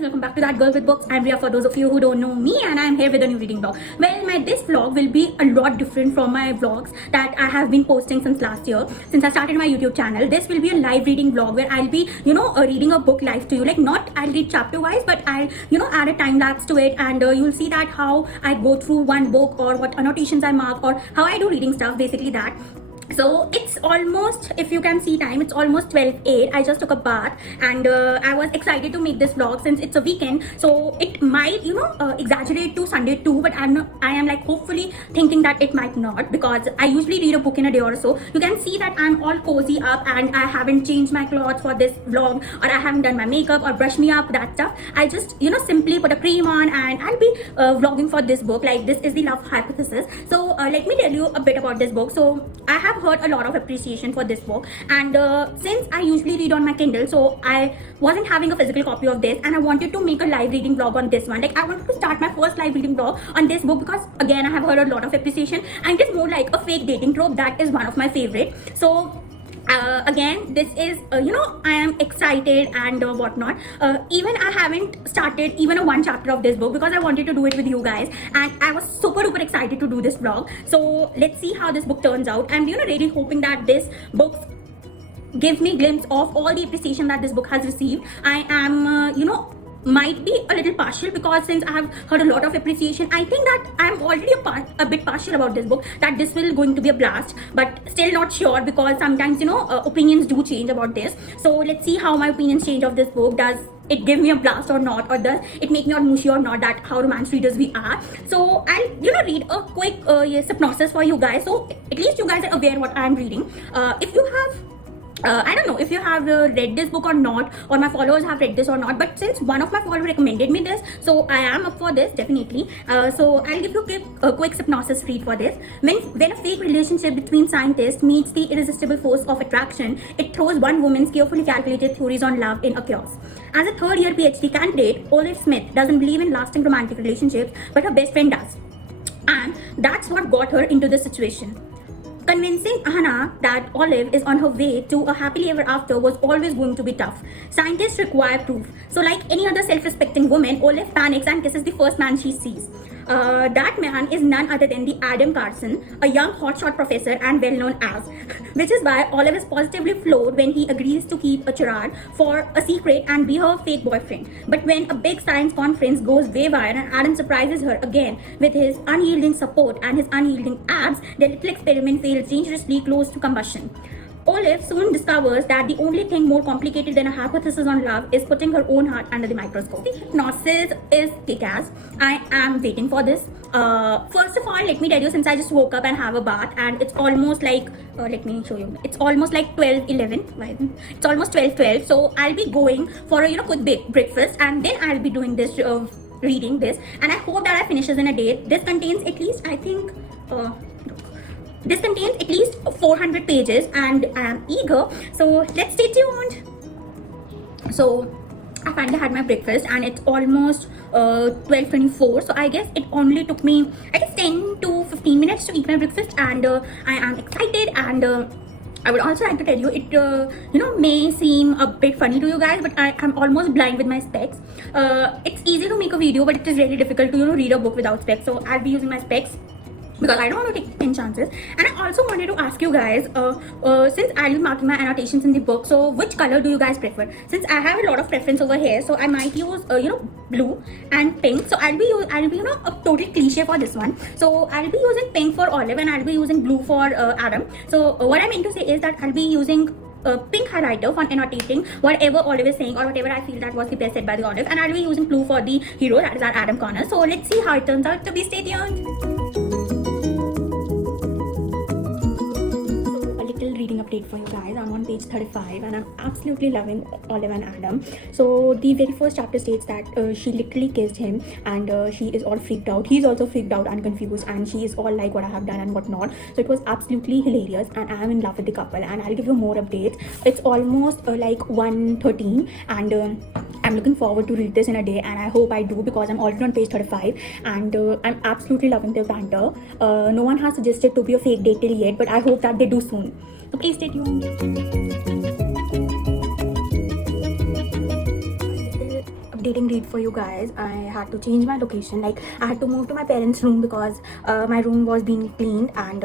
welcome back to That Girl with Books. I'm Ria for those of you who don't know me, and I'm here with a new reading vlog. Well, this vlog will be a lot different from my vlogs that I have been posting since last year. Since I started my YouTube channel, this will be a live reading vlog where I'll be, reading a book live to you. Like, not I'll read chapter wise, but I'll, add a time lapse to it, and you'll see that how I go through one book or what annotations I mark or how I do reading stuff, basically that. So it's almost, if you can see time, it's almost 12:08. I just took a bath, and I was excited to make this vlog since it's a weekend. So it might, exaggerate to Sunday too, but I am like hopefully thinking that it might not, because I usually read a book in a day or so. You can see that I'm all cozy up and I haven't changed my clothes for this vlog, or I haven't done my makeup or brushed me up, that stuff. I just, simply put a cream on and I'll be vlogging for this book. Like, this is The Love Hypothesis. So let me tell you a bit about this book. So I have heard a lot of appreciation for this book, and since I usually read on my Kindle, so I wasn't having a physical copy of this, and I wanted to make a live reading vlog on this one. Like, I wanted to start my first live reading vlog on this book because again I have heard a lot of appreciation, and it is more like a fake dating trope that is one of my favorite. So again, this is I am excited and whatnot. Even I haven't started even a one chapter of this book because I wanted to do it with you guys, and I was super duper excited to do this vlog. So let's see how this book turns out. I'm really hoping that this book gives me a glimpse of all the appreciation that this book has received. I am might be a little partial, because since I have heard a lot of appreciation, I think that I'm already a bit partial about this book, that this will going to be a blast, but still not sure, because sometimes opinions do change about this. So let's see how my opinions change of this book. Does it give me a blast or not, or does it make me all mushy or not, that how romance readers we are. So I'll read a quick synopsis for you guys, so at least you guys are aware what I'm reading. If you have I don't know if you have read this book or not, or my followers have read this or not, but since one of my followers recommended me this, so I am up for this, definitely. So I'll give you a quick synopsis read for this. When a fake relationship between scientists meets the irresistible force of attraction, it throws one woman's carefully calculated theories on love in a chaos. As a third-year PhD candidate, Olive Smith doesn't believe in lasting romantic relationships, but her best friend does. And that's what got her into this situation. Convincing Hannah that Olive is on her way to a happily ever after was always going to be tough. Scientists require proof. So like any other self-respecting woman, Olive panics and kisses the first man she sees. That man is none other than the Adam Carson, a young hotshot professor and well known as. Which is why Olive is positively floored when he agrees to keep a charade for a secret and be her fake boyfriend. But when a big science conference goes wayward and Adam surprises her again with his unyielding support and his unyielding abs, their little experiment fails dangerously close to combustion. Olive soon discovers that the only thing more complicated than a hypothesis on love is putting her own heart under the microscope. The hypnosis is kick-ass. I am waiting for this. First of all, let me tell you, since I just woke up and have a bath, and it's almost like, let me show you, it's almost like 12:11. It's almost 12:12. So I'll be going for a quick breakfast, and then I'll be doing this, reading this, and I hope that I finishes in a day. This contains at least, I think, this contains at least 400 pages, and I am eager. So let's stay tuned. So I finally had my breakfast, and it's almost 12:24. So I guess it only took me, 10 to 15 minutes to eat my breakfast, and I am excited. And I would also like to tell you, it may seem a bit funny to you guys, but I am almost blind with my specs. It's easy to make a video, but it is really difficult to read a book without specs. So I'll be using my specs because I don't want to take any chances. And I also wanted to ask you guys, since I'll be marking my annotations in the book, so which color do you guys prefer? Since I have a lot of preference over here, so I might use blue and pink. So I'll be a total cliche for this one. So I'll be using pink for Olive, and I'll be using blue for Adam. So what I meant to say is that I'll be using pink highlighter for annotating whatever Olive is saying, or whatever I feel that was the best said by the Olive, and I'll be using blue for the hero, that is our Adam Connor. So let's see how it turns out to be. Stay tuned. Reading update for you guys. I'm on page 35, and I'm absolutely loving Olive and Adam. So the very first chapter states that she literally kissed him, and she is all freaked out. He's also freaked out and confused, and she is all like, what I have done and what not. So it was absolutely hilarious, and I am in love with the couple, and I'll give you more updates. It's almost like 1:13, and I'm looking forward to read this in a day, and I hope I do, because I'm already on page 35, and I'm absolutely loving their banter. No one has suggested to be a fake date till yet, but I hope that they do soon. So please stay tuned. updating read for you guys. I had to change my location. Like, I had to move to my parents' room because my room was being cleaned, and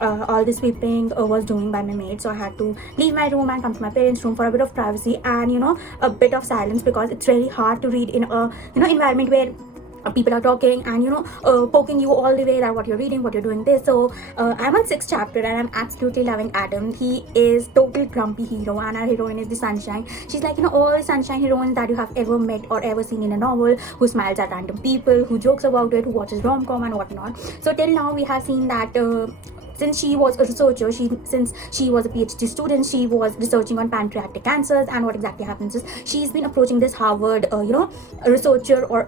all the sweeping was doing by my maid. So I had to leave my room and come to my parents' room for a bit of privacy and a bit of silence, because it's really hard to read in a environment where people are talking and poking you all the way that what you're reading, what you're doing this. So I'm on 6th chapter and I'm absolutely loving Adam. He is total grumpy hero, and our heroine is the sunshine. She's like all the sunshine heroines that you have ever met or ever seen in a novel, who smiles at random people, who jokes about it, who watches rom-com and whatnot. So till now we have seen that since she was a researcher, since she was a PhD student, she was researching on pancreatic cancers. And what exactly happens is she's been approaching this Harvard a researcher, or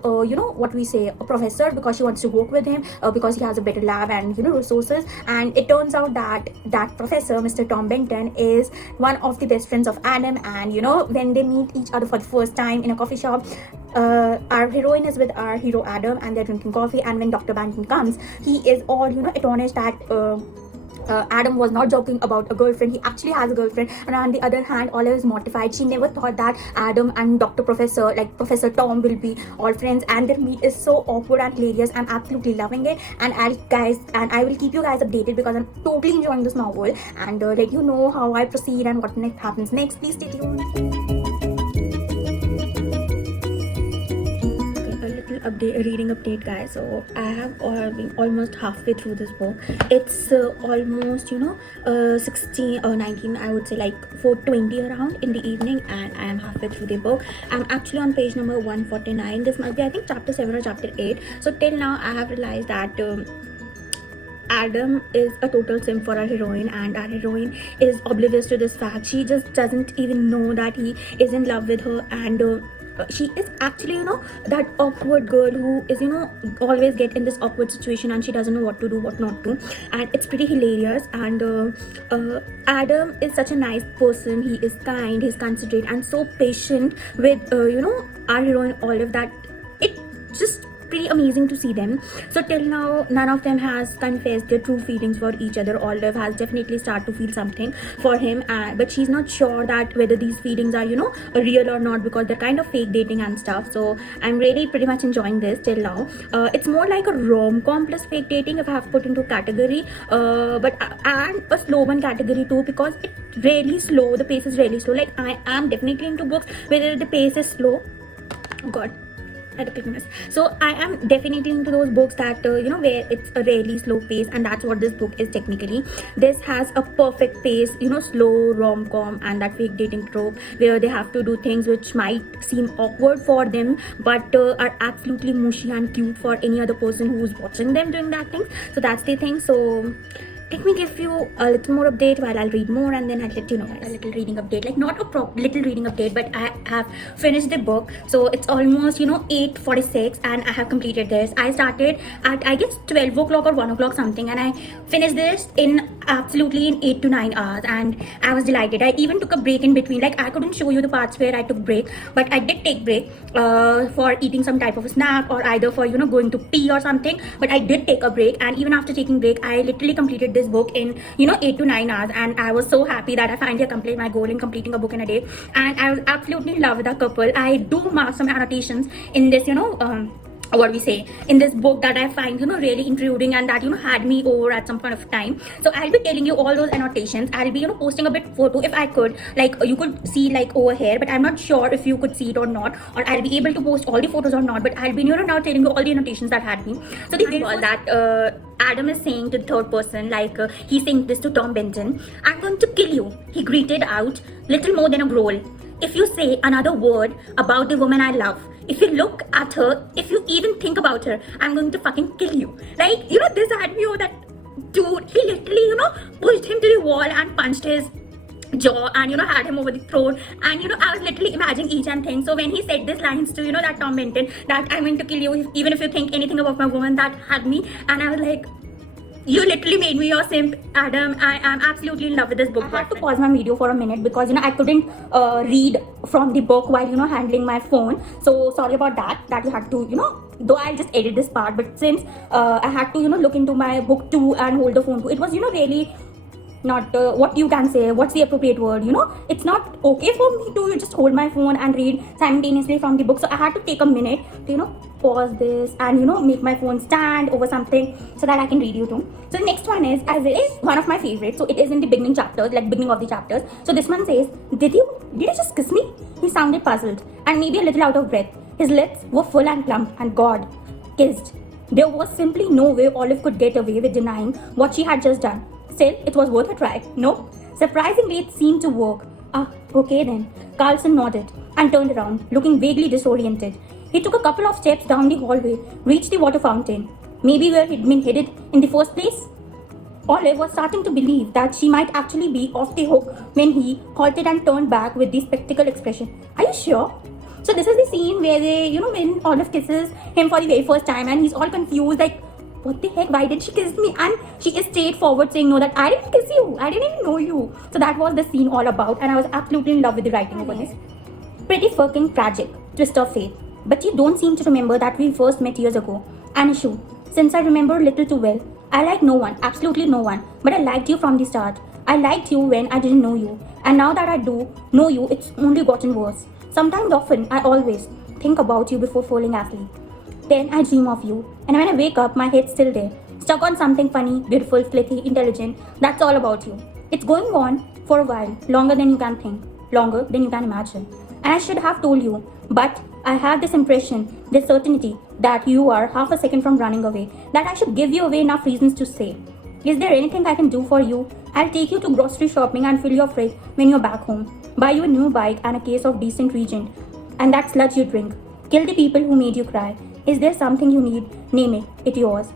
what we say, a professor, because she wants to work with him, because he has a better lab and resources. And it turns out that that professor, Mr. Tom Benton, is one of the best friends of Adam. And when they meet each other for the first time in a coffee shop, our heroine is with our hero Adam, and they're drinking coffee. And when Dr. Benton comes, he is all astonished that Adam was not joking about a girlfriend. He actually has a girlfriend. And on the other hand, Olive is mortified. She never thought that Adam and Professor Tom will be all friends, and their meet is so awkward and hilarious. I'm absolutely loving it, and I will keep you guys updated because I'm totally enjoying this novel, and let you know how I proceed and what next happens next. Please stay tuned. Reading update, guys. So I have been almost halfway through this book. It's almost 16 or 19, I would say, like 4:20 around in the evening, and I am halfway through the book. I'm actually on page number 149. This must be, I think, chapter 7 or chapter 8. So till now I have realized that Adam is a total simp for our heroine, and our heroine is oblivious to this fact. She just doesn't even know that he is in love with her, and she is actually that awkward girl who is always get in this awkward situation, and she doesn't know what to do, what not to. And it's pretty hilarious. And Adam is such a nice person. He is kind, he's considerate, and so patient with our heroine Olive, that it just pretty amazing to see them. So till now none of them has confessed their true feelings for each other. Olive has definitely started to feel something for him, but she's not sure that whether these feelings are real or not, because they're kind of fake dating and stuff. So I'm really pretty much enjoying this till now. It's more like a rom-com plus fake dating, if I have put into category, but and a slow one category too, because it's really slow. The pace is really slow. Like, I am definitely into books where the pace is slow. Oh god, so I am definitely into those books that where it's a really slow pace, and that's what this book is technically. This has a perfect pace, slow rom-com and that fake dating trope where they have to do things which might seem awkward for them, but are absolutely mushy and cute for any other person who's watching them doing that thing. So that's the thing. So let me give you a little more update while I'll read more, and then I'll let you know, guys. A little reading update, like not a little reading update, but I have finished the book. So it's almost 8:46 and I have completed this. I started at, I guess, 12 o'clock or 1 o'clock something, and I finished this in absolutely in 8 to 9 hours, and I was delighted. I even took a break in between. Like, I couldn't show you the parts where I took break, but I did take break for eating some type of a snack, or either for going to pee or something. But I did take a break, and even after taking break, I literally completed this book in 8 to 9 hours, and I was so happy that I finally accomplished my goal in completing a book in a day. And I was absolutely in love with the couple. I do mark some annotations in this what we say, in this book, that I find really intriguing, and that had me over at some point of time. So I'll be telling you all those annotations. I'll be posting a bit photo if I could, like you could see like over here, but I'm not sure if you could see it or not, or I'll be able to post all the photos or not. But I'll be now telling you all the annotations that had me. So the thing was that Adam is saying to the third person, like he's saying this to Tom Benton: "I'm going to kill you," he greeted out, little more than a growl. "If you say another word about the woman I love, if you look at her, if you even think about her, I'm going to fucking kill you." Like, this had me over that dude. He literally, pushed him to the wall and punched his jaw, and had him over the throat. And I was literally imagining each and thing. So when he said this lines to that Tom Benton, that I'm going to kill you even if you think anything about my woman, that had me. And I was like, you literally made me your simp, Adam. I am absolutely in love with this book. I had to pause my video for a minute because I couldn't read from the book while handling my phone. So sorry about that you had to though I'll just edit this part. But since I had to look into my book too and hold the phone too, it was really not what you can say, what's the appropriate word, it's not okay for me to just hold my phone and read simultaneously from the book. So I had to take a minute to pause this and make my phone stand over something so that I can read you too. So the next one is one of my favorites. So it is in the beginning chapters, like beginning of the chapters. So this one says, did you just kiss me? He sounded puzzled and maybe a little out of breath. His lips were full and plump, and God, kissed. There was simply no way Olive could get away with denying what she had just done. Still, it was worth a try. No? Surprisingly, it seemed to work. Ah, okay then. Carlson nodded and turned around, looking vaguely disoriented. He took a couple of steps down the hallway, reached the water fountain. Maybe where he'd been headed in the first place? Olive was starting to believe that she might actually be off the hook when he halted and turned back with the spectacled expression. Are you sure? So this is the scene where they, when Olive kisses him for the very first time and he's all confused, like, what the heck, why did she kiss me? And she is straightforward saying, no, that I didn't kiss you, I didn't even know you. So that was the scene all about, and I was absolutely in love with the writing over this. Pretty fucking tragic twist of fate. But you don't seem to remember that we first met years ago. An issue. Since I remember little too well, I like no one, absolutely no one, but I liked you from the start. I liked you when I didn't know you, and now that I do know you, it's only gotten worse. Sometimes, often, I always think about you before falling asleep. Then I dream of you, and when I wake up, my head's still there, stuck on something funny, beautiful, flaky, intelligent. That's all about you. It's going on for a while, longer than you can think, longer than you can imagine. And I should have told you, but I have this impression, this certainty that you are half a second from running away, that I should give you away enough reasons to say, is there anything I can do for you? I'll take you to grocery shopping and fill your fridge when you're back home. Buy you a new bike and a case of decent Regent. And that sludge you drink. Kill the people who made you cry. Is there something you need? Name it. It's yours.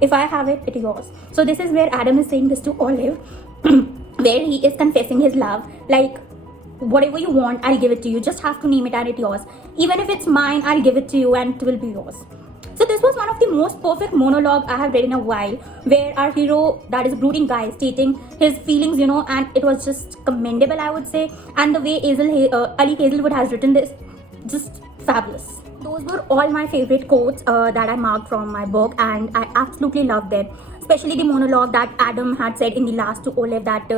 If I have it, it's yours. So this is where Adam is saying this to Olive, where he is confessing his love. Like, whatever you want, I'll give it to you. Just have to name it and it's yours. Even if it's mine, I'll give it to you and it will be yours. So this was one of the most perfect monologue I have read in a while, where our hero, that is brooding guy, stating his feelings, and it was just commendable, I would say. And the way Ali Hazelwood has written this, just fabulous. Those were all my favorite quotes that I marked from my book, and I absolutely loved them. Especially the monologue that Adam had said in the last to Olive, that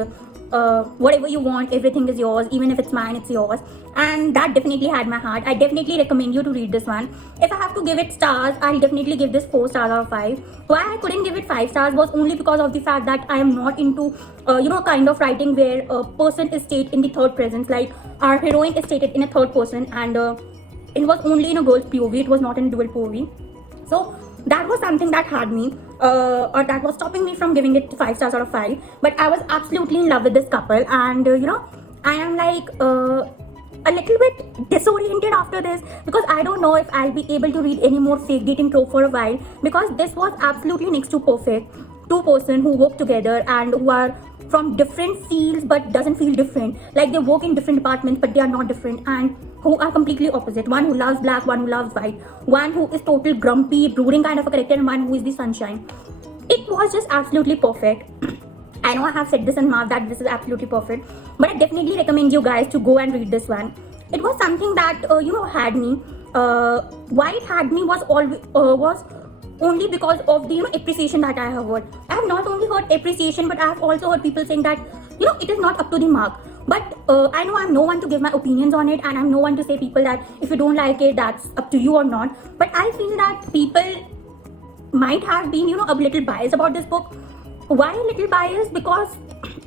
whatever you want, everything is yours, even if it's mine, it's yours. And that definitely had my heart. I definitely recommend you to read this one. If I have to give it stars, I'll definitely give this 4 stars out of 5. Why I couldn't give it 5 stars was only because of the fact that I am not into kind of writing where a person is stated in the third presence. Like, our heroine is stated in a third person, and it was only in a girl's POV, it was not in dual POV. So that was something that had me, or that was stopping me from giving it 5 stars out of 5. But I was absolutely in love with this couple, and I am like a little bit disoriented after this, because I don't know if I'll be able to read any more fake dating trope for a while, because this was absolutely next to perfect. Two person who work together and who are from different fields but doesn't feel different. Like, they work in different departments but they are not different, and who are completely opposite. One who loves black, one who loves white, one who is total grumpy, brooding kind of a character, and one who is the sunshine. It was just absolutely perfect. I know I have said this in mouth that this is absolutely perfect, but I definitely recommend you guys to go and read this one. It was something that had me. Why it had me was only because of the appreciation that I have heard. I have not only heard appreciation, but I have also heard people saying that it is not up to the mark. But I know I'm no one to give my opinions on it, and I'm no one to say people that if you don't like it, that's up to you or not. But I feel that people might have been a little biased about this book. Why a little biased? Because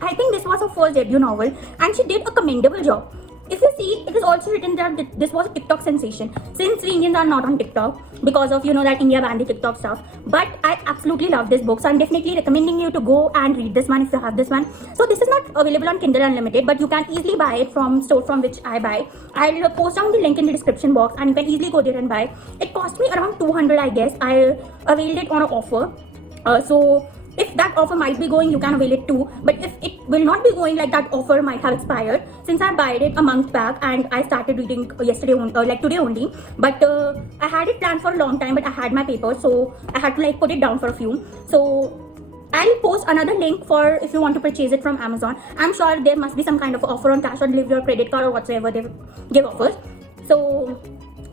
I think this was her first debut novel, and she did a commendable job. If you see, it is also written that this was a TikTok sensation, since we Indians are not on TikTok because of that India banned the TikTok stuff. But I absolutely love this book, so I'm definitely recommending you to go and read this one if you have this one. So this is not available on Kindle Unlimited, but you can easily buy it from store from which I buy. I'll post down the link in the description box, and you can easily go there and buy. It cost me around 200, I guess. I availed it on an offer. So if that offer might be going, you can avail it too. But if it will not be going, like, that offer might have expired, since I bought it a month back and I started reading yesterday, like today only. But I had it planned for a long time, but I had my papers, so I had to put it down for a few. So I'll post another link for if you want to purchase it from Amazon. I'm sure there must be some kind of offer on cash or delivery or credit card or whatsoever they give offers. So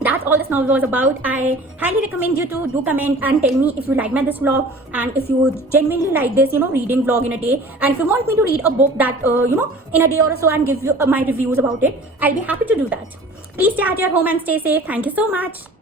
that's all this novel was about. I highly recommend you to do comment and tell me if you like my this vlog, and if you genuinely like this, reading vlog in a day, and if you want me to read a book that in a day or so and give you my reviews about it, I'll be happy to do that. Please stay at your home and stay safe. Thank you so much.